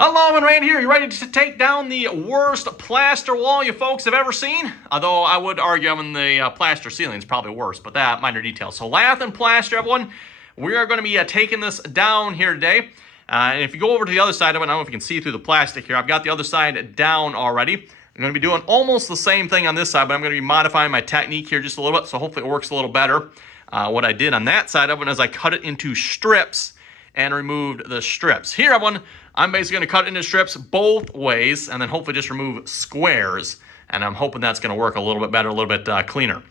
Hello, and Rand here. You ready to take down the worst plaster wall you folks have ever seen? Although I would argue the plaster ceiling is probably worse, but that minor detail. So lath and plaster, everyone, we are going to be taking this down here today. And if you go over to the other side of it, I don't know if you can see through the plastic here. I've got the other side down already. I'm going to be doing almost the same thing on this side, but I'm going to be modifying my technique here just a little bit, so hopefully it works a little better. What I did on that side of it is I cut it into strips and removed the strips. Here, everyone, I'm basically going to cut it into strips both ways and then hopefully just remove squares. And I'm hoping that's going to work a little bit better, a little bit cleaner.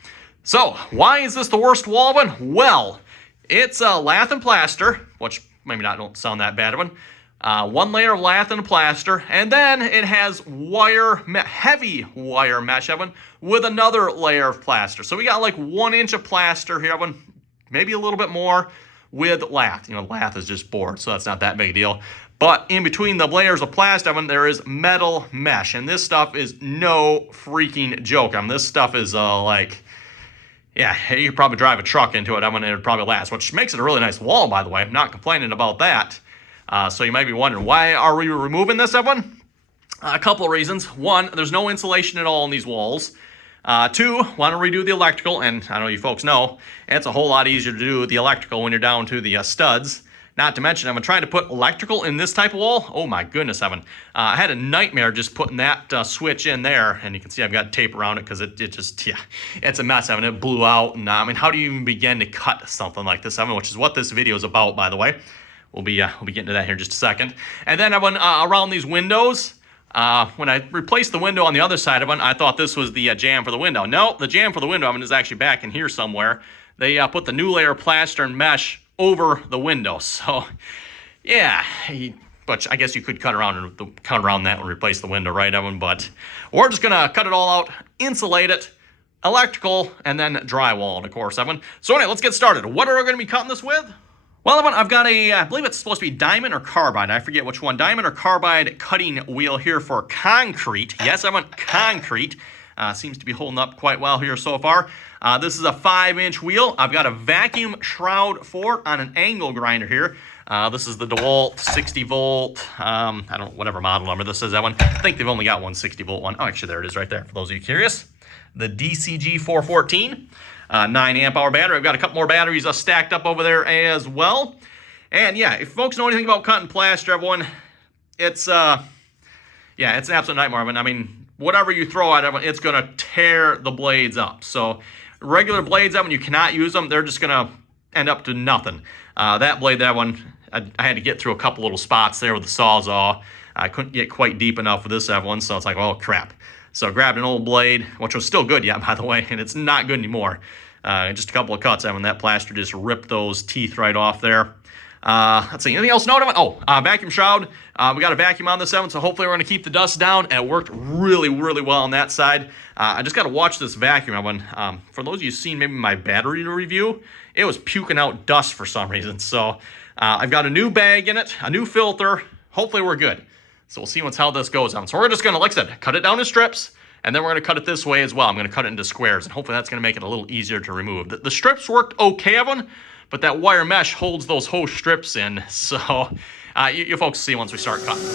So, why is this the worst wall one? Well, it's lath and plaster, which maybe don't sound that bad one. One layer of lath and plaster, and then it has heavy wire mesh, Evan, with another layer of plaster. So we got like 1 inch of plaster here, Evan, maybe a little bit more, with lath. You know, lath is just board, so that's not that big a deal. But in between the layers of plaster, there is metal mesh, and this stuff is no freaking joke. This stuff is yeah, you could probably drive a truck into it. It would probably last, which makes it a really nice wall, by the way. I'm not complaining about that. So you might be wondering, why are we removing this, everyone? A couple of reasons. One, there's no insulation at all in these walls. Two, want to redo the electrical, and I know you folks know, it's a whole lot easier to do the electrical when you're down to the studs. Not to mention, I'm trying to put electrical in this type of wall. Oh my goodness, Evan. I had a nightmare just putting that switch in there, and you can see I've got tape around it because it just, yeah, it's a mess, Evan. It blew out, and how do you even begin to cut something like this, Evan, which is what this video is about, by the way. We'll be getting to that here in just a second. And then, Evan, around these windows, when I replaced the window on the other side of it, I thought this was the jam for the window. No, the jam for the window, is actually back in here somewhere. They put the new layer of plaster and mesh over the window. So, yeah, but I guess you could cut around that and replace the window, right, Evan? But we're just gonna cut it all out, insulate it, electrical, and then drywall, of course, Evan. So anyway, let's get started. What are we gonna be cutting this with? Well, Evan, I've got I believe it's supposed to be diamond or carbide. I forget which one. Diamond or carbide cutting wheel here for concrete. Yes, Evan, concrete. Seems to be holding up quite well here so far. This is a 5-inch wheel. I've got a vacuum shroud for it on an angle grinder here. This is the DeWalt 60 volt, I don't know, whatever model number this is, that one. I think they've only got one 60 volt one. Oh, actually, there it is right there, for those of you curious. The DCG 414. 9 amp hour battery. I've got a couple more batteries stacked up over there as well. And yeah, if folks know anything about cutting plaster, everyone, it's yeah, it's an absolute nightmare. Whatever you throw at it, it's gonna tear the blades up. So regular blades, that one, you cannot use them. They're just gonna end up to nothing. That blade, that one, I had to get through a couple little spots there with the Sawzall. I couldn't get quite deep enough with this one, so it's like, oh crap. So I grabbed an old blade, which was still good, yeah, by the way, and it's not good anymore. Just a couple of cuts, and that plaster just ripped those teeth right off there. Let's see, anything else to note? Oh, vacuum shroud. We got a vacuum on this one, so hopefully we're going to keep the dust down, and it worked really, really well on that side. I just got to watch this vacuum one. For those of you who've seen maybe my battery review, it was puking out dust for some reason. So I've got a new bag in it, a new filter. Hopefully we're good. So we'll see how this goes on. So we're just going to, like I said, cut it down in strips, and then we're going to cut it this way as well. I'm going to cut it into squares, and hopefully that's going to make it a little easier to remove. The strips worked okay, Evan, but that wire mesh holds those whole strips in. So you folks see once we start cutting.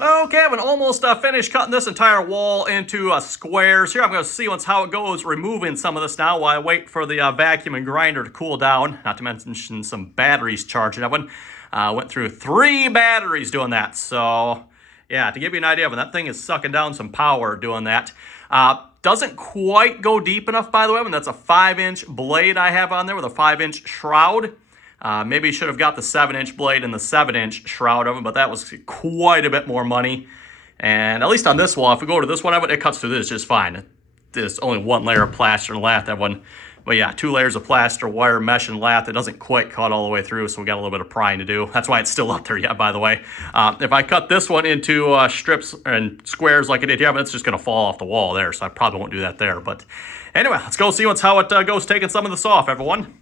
Okay, I've almost finished cutting this entire wall into squares. Here I'm going to see how it goes removing some of this now while I wait for the vacuum and grinder to cool down. Not to mention some batteries charging. I went through 3 batteries doing that. So yeah, to give you an idea, when that thing is sucking down some power doing that. Doesn't quite go deep enough, by the way, when that's a 5-inch blade I have on there with a 5-inch shroud. Maybe should have got the 7-inch blade and the 7-inch shroud of it, but that was quite a bit more money. And at least on this wall, if we go to this one, it cuts through this just fine. There's only 1 layer of plaster and lath. That one, but yeah, 2 layers of plaster, wire mesh, and lath. It doesn't quite cut all the way through, so we got a little bit of prying to do. That's why it's still up there yet, by the way. If I cut this one into strips and squares like I did here, but it's just going to fall off the wall there, so I probably won't do that there. But anyway, let's go see how it goes taking some of this off, everyone.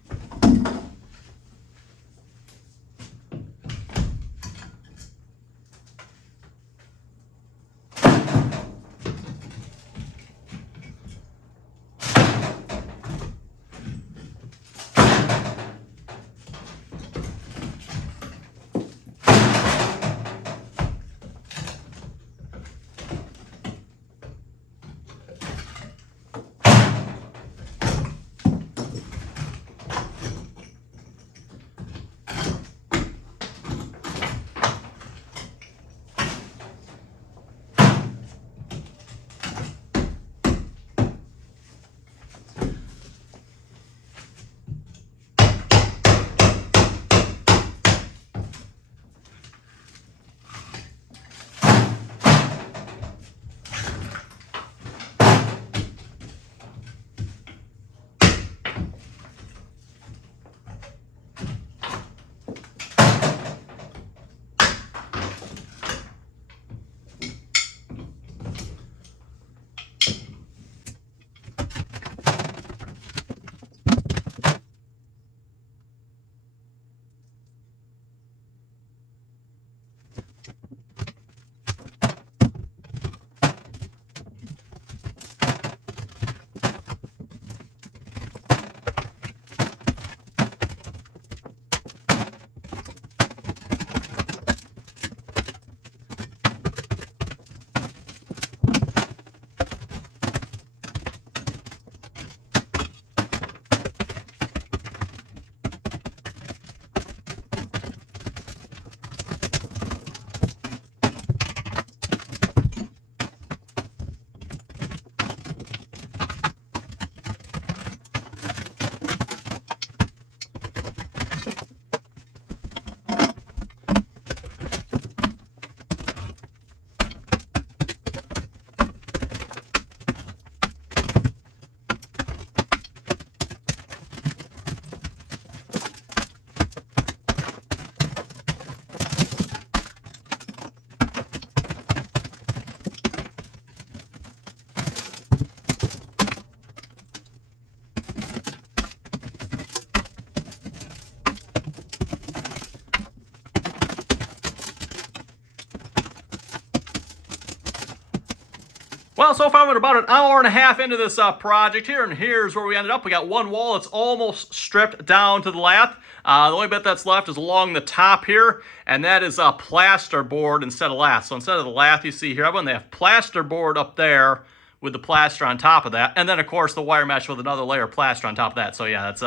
Well, so far we're about an hour and a half into this project here, and here's where we ended up. We got one wall that's almost stripped down to the lath. The only bit that's left is along the top here, and that is a plaster board instead of lath. So instead of the lath you see here, everyone, they have plaster board up there with the plaster on top of that, and then of course the wire mesh with another layer of plaster on top of that. So yeah, that's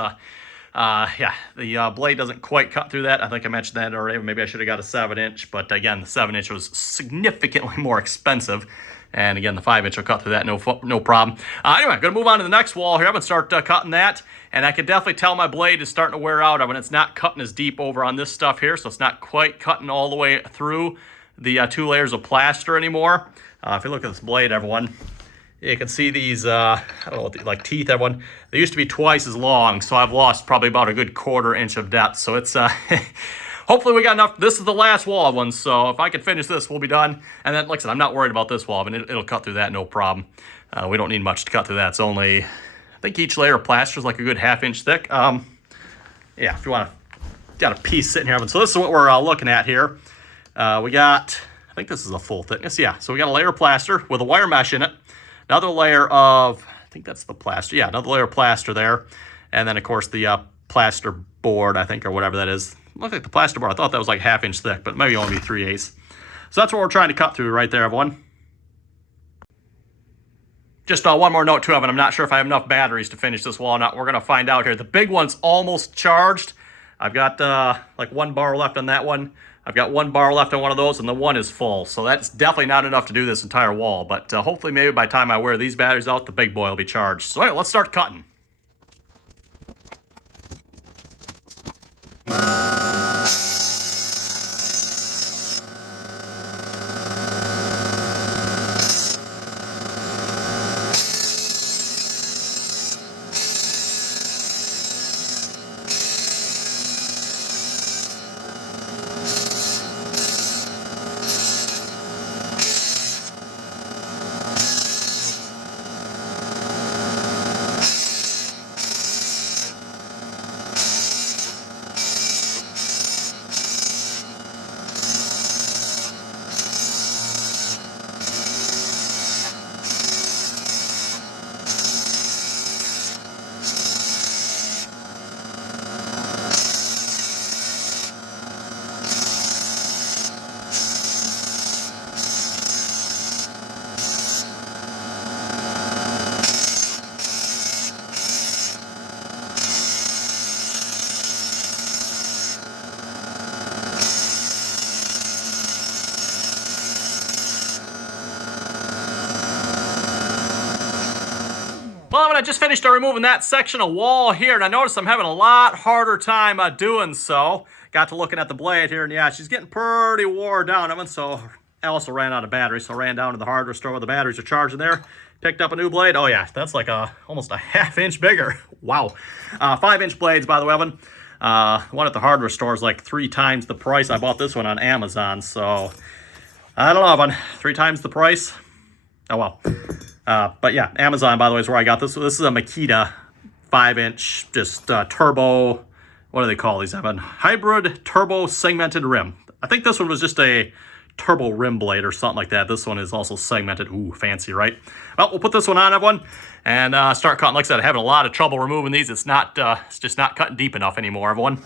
the blade doesn't quite cut through that. I think I mentioned that already. Maybe I should have got a 7-inch, but again, the 7-inch was significantly more expensive. And again, the 5-inch will cut through that, no problem. Anyway, I'm going to move on to the next wall here. I'm going to start cutting that. And I can definitely tell my blade is starting to wear out. I mean, it's not cutting as deep over on this stuff here, so it's not quite cutting all the way through the 2 layers of plaster anymore. If you look at this blade, everyone, you can see these, I don't know what, like teeth, everyone. They used to be twice as long, so I've lost probably about a good 1/4 inch of depth. So it's... Hopefully we got enough. This is the last wall one, so if I can finish this, we'll be done. And then, like I said, I'm not worried about this wall. I mean, it'll cut through that, no problem. We don't need much to cut through that. It's only, I think each layer of plaster is like a good 1/2 inch thick. Yeah, if you want to, got a piece sitting here. So this is what we're looking at here. We got, I think this is a full thickness. Yeah, so we got a layer of plaster with a wire mesh in it. Another layer of, I think that's the plaster. Yeah, another layer of plaster there. And then, of course, the plaster board, I think, or whatever that is. Looks like the plaster board. I thought that was like 1/2 inch thick, but maybe only 3/8. So that's what we're trying to cut through right there, everyone. Just one more note too, Evan. I'm not sure if I have enough batteries to finish this wall or not. We're going to find out here. The big one's almost charged. I've got like 1 bar left on that one. I've got 1 bar left on one of those, and the one is full. So that's definitely not enough to do this entire wall. But hopefully maybe by the time I wear these batteries out, the big boy will be charged. So anyway, let's start cutting. Well, I just finished removing that section of wall here, and I noticed I'm having a lot harder time doing so. Got to looking at the blade here, and yeah, she's getting pretty wore down, Evan, so I also ran out of batteries, so I ran down to the hardware store where the batteries are charging there. Picked up a new blade. Oh yeah, that's like almost a ½ inch bigger. Wow. 5-inch blades, by the way, Evan. One at the hardware store is like 3 times the price. I bought this one on Amazon, so I don't know, Evan. 3 times the price? Oh well. But yeah, Amazon, by the way, is where I got this. This is a Makita 5-inch, just turbo, what do they call these, Evan? Hybrid turbo segmented rim. I think this one was just a turbo rim blade or something like that. This one is also segmented. Ooh, fancy, right? Well, we'll put this one on, everyone, and start cutting. Like I said, I'm having a lot of trouble removing these. It's just not cutting deep enough anymore, everyone.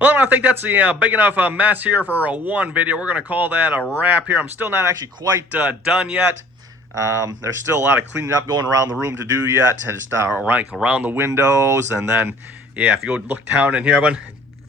Well, I think that's the big enough mess here for one video. We're going to call that a wrap here. I'm still not actually quite done yet. There's still a lot of cleaning up going around the room to do yet. Just around the windows. And then, yeah, if you go look down in here, Evan,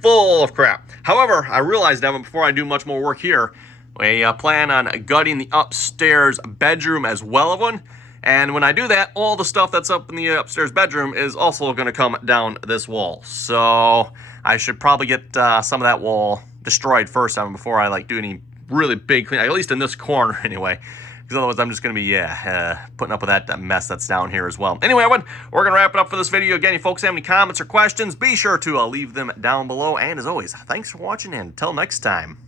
full of crap. However, I realized, Evan, before I do much more work here, I plan on gutting the upstairs bedroom as well, Evan. And when I do that, all the stuff that's up in the upstairs bedroom is also going to come down this wall. So I should probably get some of that wall destroyed first, Evan, before I do any really big clean, at least in this corner anyway. Because otherwise I'm just going to be, putting up with that mess that's down here as well. Anyway, Evan, we're going to wrap it up for this video. Again, if folks have any comments or questions, be sure to leave them down below. And as always, thanks for watching, and until next time.